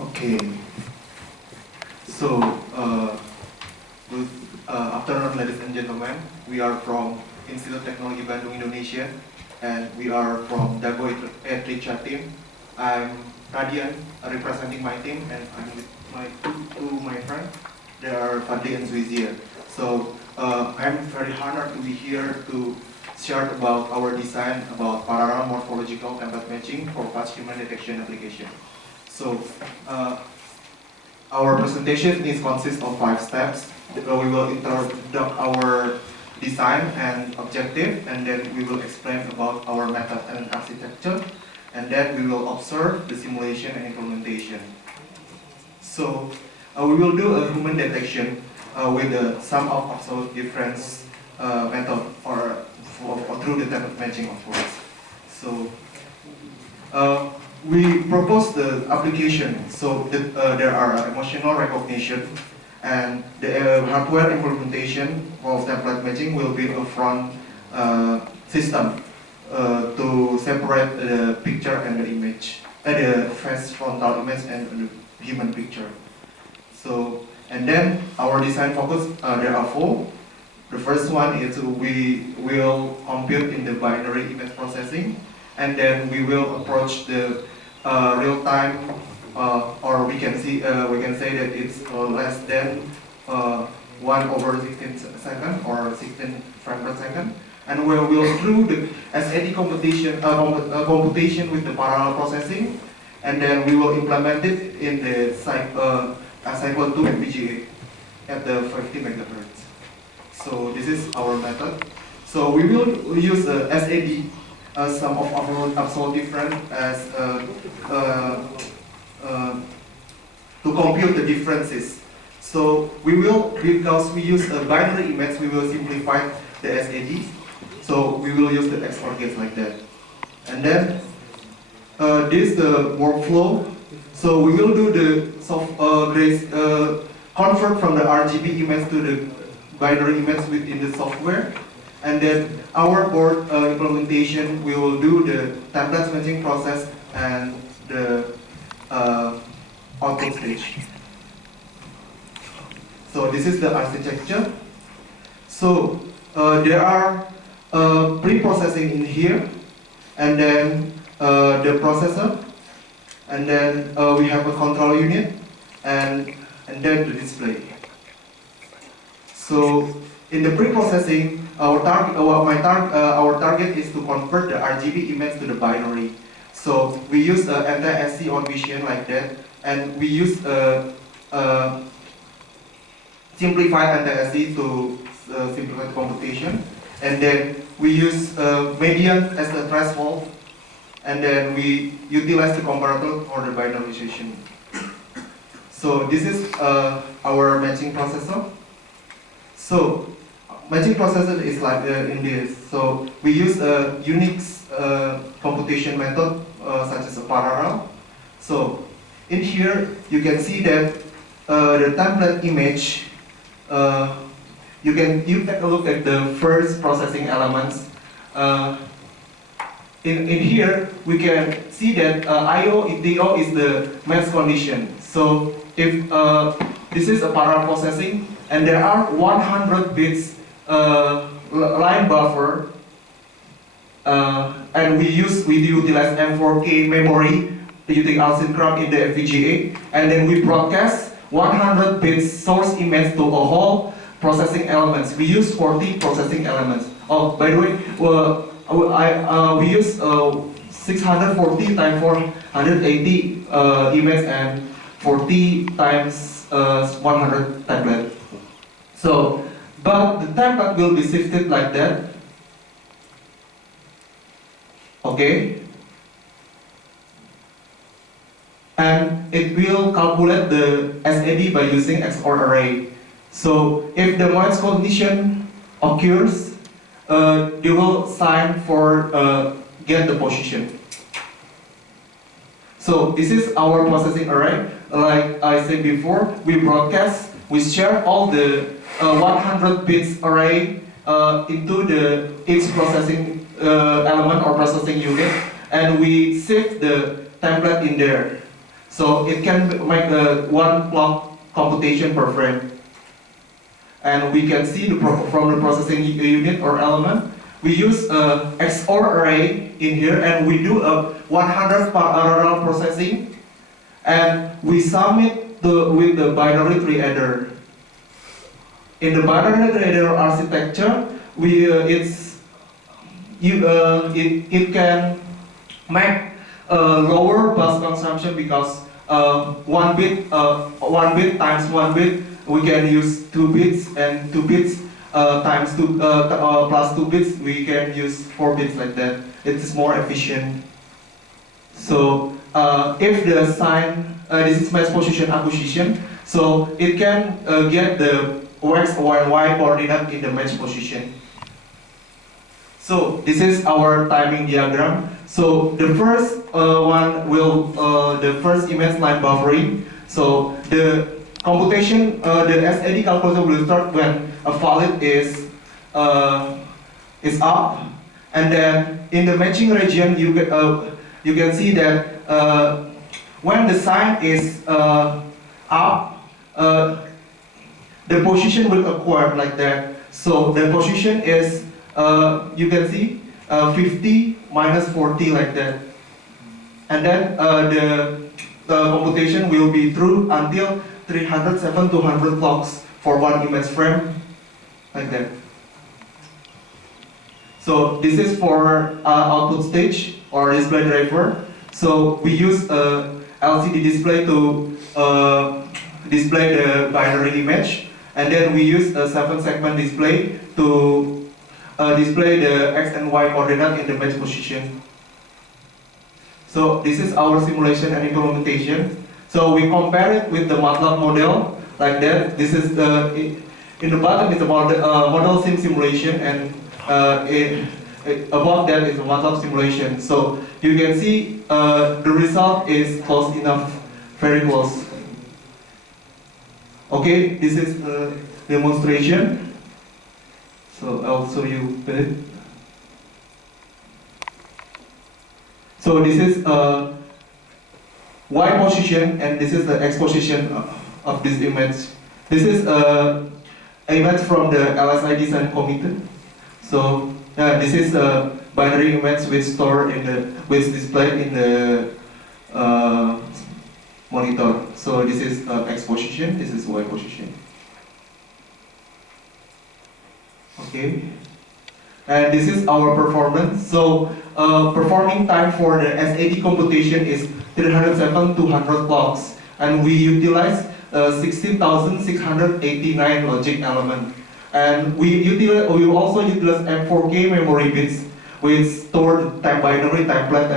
Okay. So, good afternoon, ladies and gentlemen. We are from Institut Teknologi Bandung, Indonesia, and we are from Dago Eitricha team. I'm Radhian, representing my team, and I'm with my my friends. They are Fadhli and Swizya. So, I'm very honored to be here to share about our design about parallel morphological template matching for fast human detection application. So, our presentation consists of 5 steps. We will introduce our design and objective, and then we will explain about our method and architecture, and then we will observe the simulation and implementation. So, we will do a human detection with the sum of absolute difference method or through the template matching, of course. So, we propose the application so that there are emotional recognition, and the hardware implementation of template matching will be a front system to separate the picture and the image, the face frontal image and the human picture. So, and then our design focus, there are 4. The first one is we will compute in the binary image processing, and then we will approach the real-time, or we can say that it's less than 1/16 second or 16 frames per second, and we will through the SAD computation with the parallel processing, and then we will implement it in the cycle 2 FPGA at the 50 megahertz. So this is our method. So we will use SAD sum of absolute difference as to compute the differences. So we will, because we use a binary image, we will simplify the SAD. So we will use the XOR gates like that. And then this is the workflow. So we will do the convert from the RGB image to the binary image within the software. And then our board implementation, we will do the template matching process and the output stage. So this is the architecture. So there are pre-processing in here, and then the processor, and then we have a control unit, and then the display. So in the pre-processing, our target is to convert the RGB image to the binary. So we use anti-SC on vision like that, and we use simplified anti-SC to simplify the computation, and then we use median as the threshold, and then we utilize the comparator for the binarization. So this is our matching processor. So matching processor is like in this. So we use a Unix computation method such as a parallel. So in here you can see that the template image. You take a look at the first processing elements. In here we can see that DO is the match condition. So if this is a parallel processing, and there are 100 bits line buffer, and we utilize M4K memory using Ikram in the FPGA, and then we broadcast 100 bits source image to a whole processing elements. We use 40 processing elements. Oh, by the way, we use 640 times 480 image and 40 times 100 template. So, but the template will be shifted like that. Okay. And it will calculate the SAD by using XOR array. So if the match condition occurs, they will sign for get the position. So this is our processing array. Like I said before, we broadcast, we share all the 100 bits array into each processing element or processing unit, and we save the template in there. So it can make one clock computation per frame. And we can see from the processing unit or element, we use a XOR array in here, and we do a 100 parallel processing, and we sum it with the binary tree adder. In the binary tree adder architecture, it can make lower bus consumption because one bit times one bit, we can use 2 bits, and 2 bits times 2 plus 2 bits, we can use 4 bits like that. It is more efficient. So if the sign, this is match position acquisition, so it can get the X, Y, Y coordinate in the match position. So this is our timing diagram. So the first one will, the first image line buffering. So the computation, the SAD calculator will start when a valid is up, and then in the matching region you can see that when the sign is up, the position will acquire like that. So the position is you can see 50 minus 40 like that, and then the computation will be through until 307 to 100 clocks for one image frame, like that. So this is for output stage or display driver. So we use a LCD display to display the binary image, and then we use a 7-segment display to display the X and Y coordinate in the match position. So this is our simulation and implementation. So we compare it with the MATLAB model, like that. This is in the bottom is a model simulation, and above that is a MATLAB simulation. So you can see the result is close enough, very close. Okay, this is the demonstration. So I'll show you it. So this is Y position, and this is the X position of this image. This is an image from the LSI design committee. So this is a binary image which stored in the displayed in the monitor. So this is X position, this is Y position. Okay, and this is our performance. So performing time for the SAD computation is 307 to 100 clocks, and we utilize 16,689 logic elements. And we also utilize M4K memory bits, which store binary template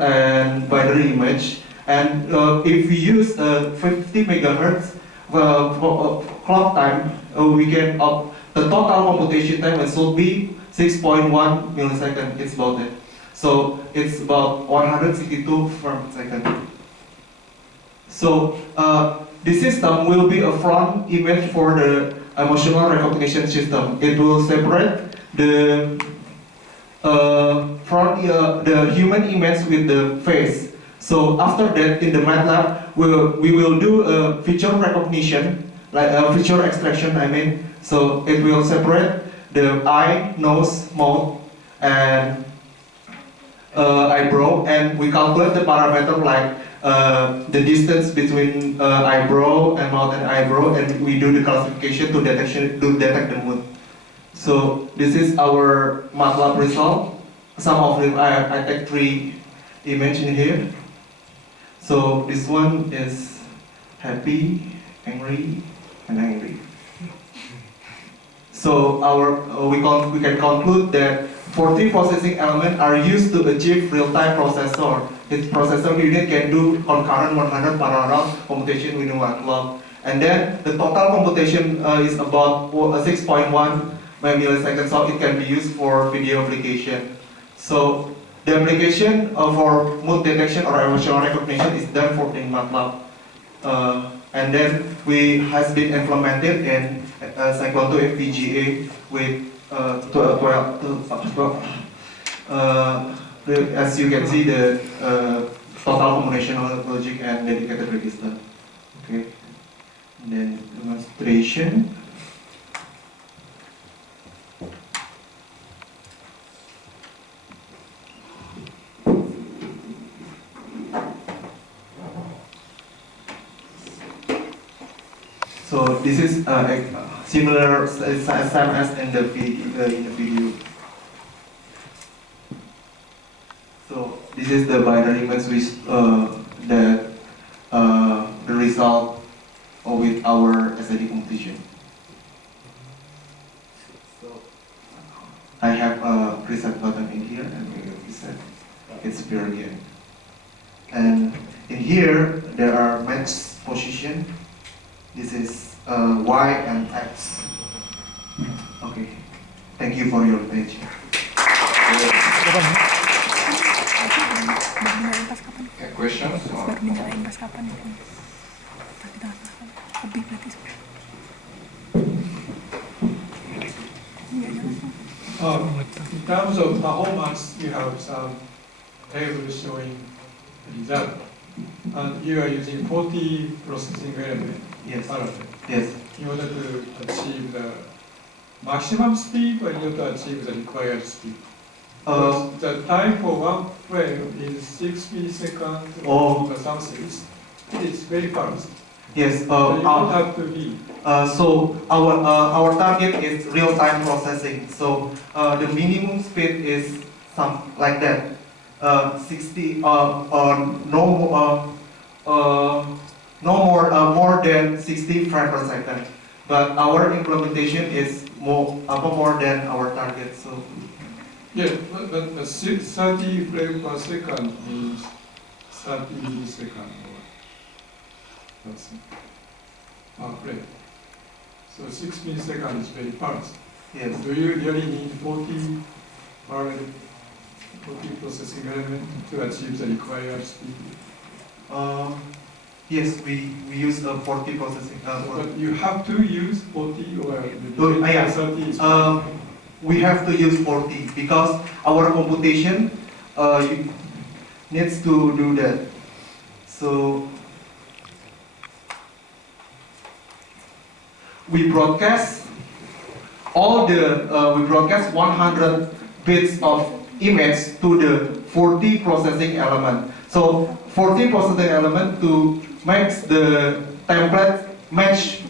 and binary image. And if we use 50 megahertz clock time, we can the total computation time should be 6.1 milliseconds. It's about it. So it's about 162 frames per second. So this system will be a front image for the emotional recognition system. It will separate the the human image with the face. So after that, in the MATLAB, we will do a feature recognition, like a feature extraction. I mean, so it will separate the eye, nose, mouth, and eyebrow, and we calculate the parameter like the distance between eyebrow and mouth and eyebrow, and we do the classification to detect the mood. So this is our MATLAB result. Some of them I take 3 images in here. So this one is happy, angry, and angry. So we can conclude that 40 processing elements are used to achieve real-time processor. Its processor unit can do concurrent 100 parallel computation within 1 clock. And then the total computation is about 6.1 milliseconds, so it can be used for video application. So the application for mood detection or emotional recognition is done in MATLAB. And then has been implemented in Cyclone 2 FPGA with as you can see, the total combinational logic and dedicated register. Okay, and then demonstration. So this is similar same as in the video. So this is the binary match with the result with our SID computation. So I have a reset button in here, and we will reset. It's appear again. And in here there are match position. This is Y and X. Okay. Thank you for your attention. Questions? In terms of performance, you have some tables showing the result, and you are using 40 processing element Yes. parameter Yes. in order to achieve the maximum speed or in order to achieve the required speed. The time for one frame is 6 milliseconds or something. It's very fast. Yes. So you don't have to be. So our target is real-time processing. So the minimum speed is some like that, 60 more than 60 frames per second. But our implementation is more than our target. So Yeah, but 30 frames per second means 30 milliseconds or that's per frame. So 6 milliseconds is very fast. yes. Do you really need 40 processing elements to achieve the required speed? Yes, we use 40 processing. But you have to use 40 or yeah. 30 is We have to use 40 because our computation needs to do that. So we broadcast 100 bits of image to the 40 processing element. So 40 processing element to make the template match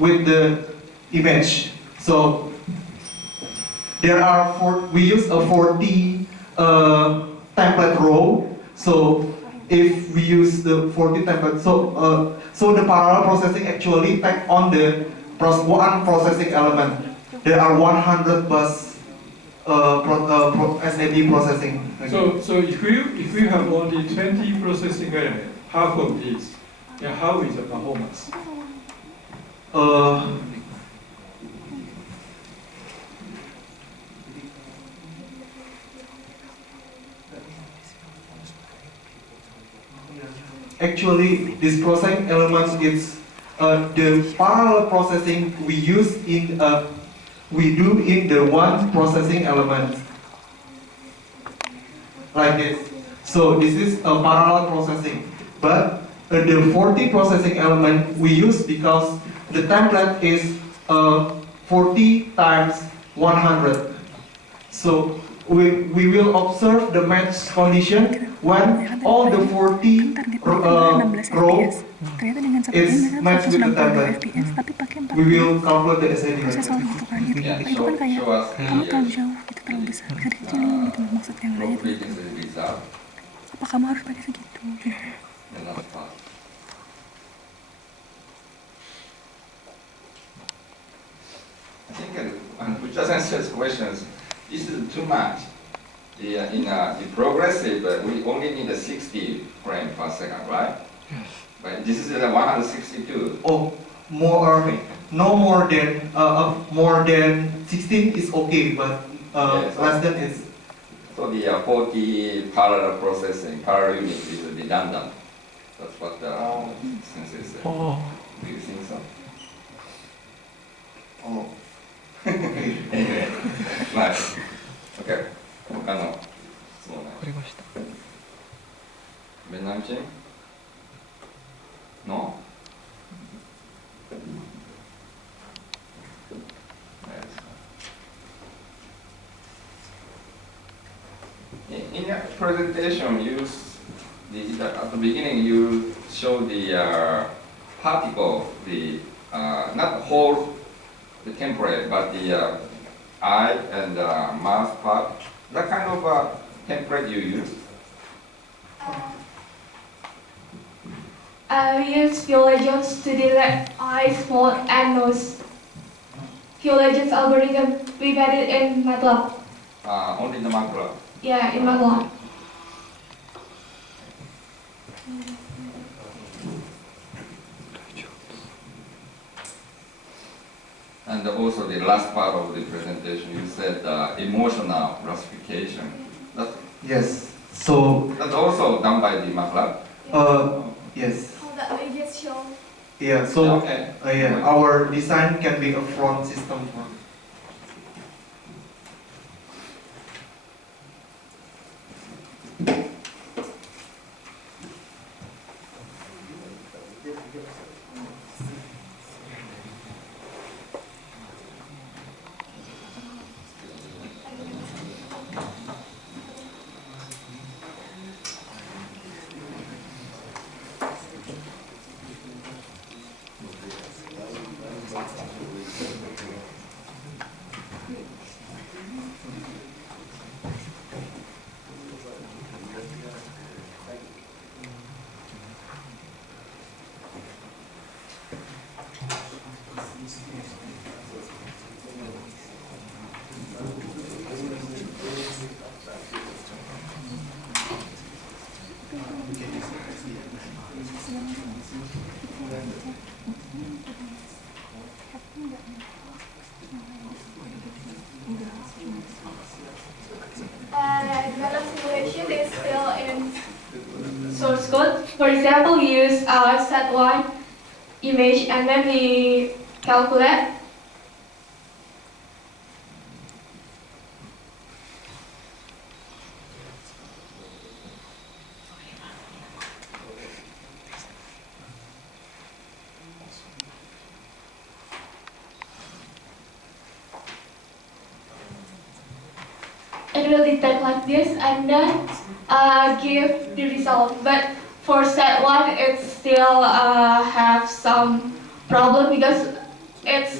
with the image. So we use a 40 template row. So if we use the 40 template, so the parallel processing actually take on the one processing element. There are 100 plus SAD processing. So if you have only 20 processing elements, half of these, then how is the performance? Actually, this processing element is the parallel processing we use in we do in the one processing element like this. So this is a parallel processing, but the 40 processing element we use because the template is 40 times 100. So we will observe the match condition when all the 40 row is matched with the template. We will calculate the SID. Yeah, show us kamu terlalu the jauh, itu terlalu besar. Dari kecil ini gitu maksud yang lain. result. Apa kamu harus pakai segitu? And not fast. I think to just answer his questions, this is too much. In the progressive, we only need a 60 frame per second, right? Yes. But this is a 162. Oh, more than 16 is okay, but Yes. less than is. So the 40 parallel processing, parallel unit is redundant. That's what the sensor said. Oh. Do you think so? Oh, okay. Anyway, right. Okay. そうね。わかりました。ベトナム人 No? In your presentation, at the beginning you show the particle, not whole the template, but the eye and mouth part. That kind of template you use? We use few legends to detect eyes, mouth, and nose. Few legends algorithm we made it in MATLAB. Only the MATLAB. Yeah, in MATLAB. And also the last part of the presentation, you said emotional classification. Yes. So That's also done by the MATLAB. yes. How that I just show. Yeah. So Okay. yeah, our design can be a front system for. Develop simulation is still in source code. For example, we use set one image and then we calculate. It will detect like this and then give the result. But for set one, it still have some problem because it's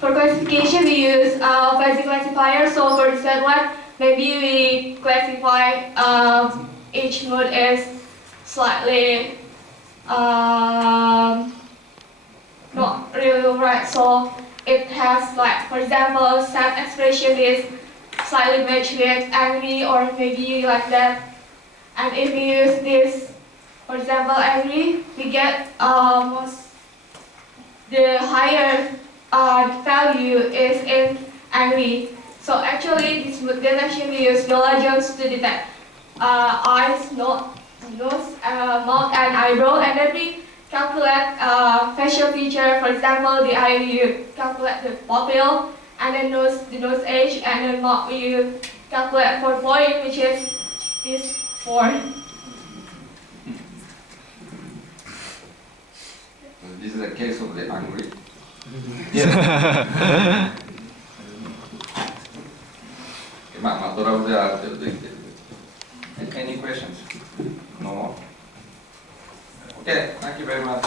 for classification we use basic classifier. So for set one, maybe we classify each node as slightly not really right. So it has like, for example, some expression is slightly matched with angry or maybe like that. And if we use this, for example, angry, we get the higher value is in angry. So actually, this detection we use knowledge to detect eyes, nose, mouth, and eyebrow, and then we calculate facial feature. For example, the eye we calculate the pupil, and then nose the nose edge, and then mouth we calculate for point, which is this 4. This is a case of the angry. Any questions? No more? Okay, thank you very much.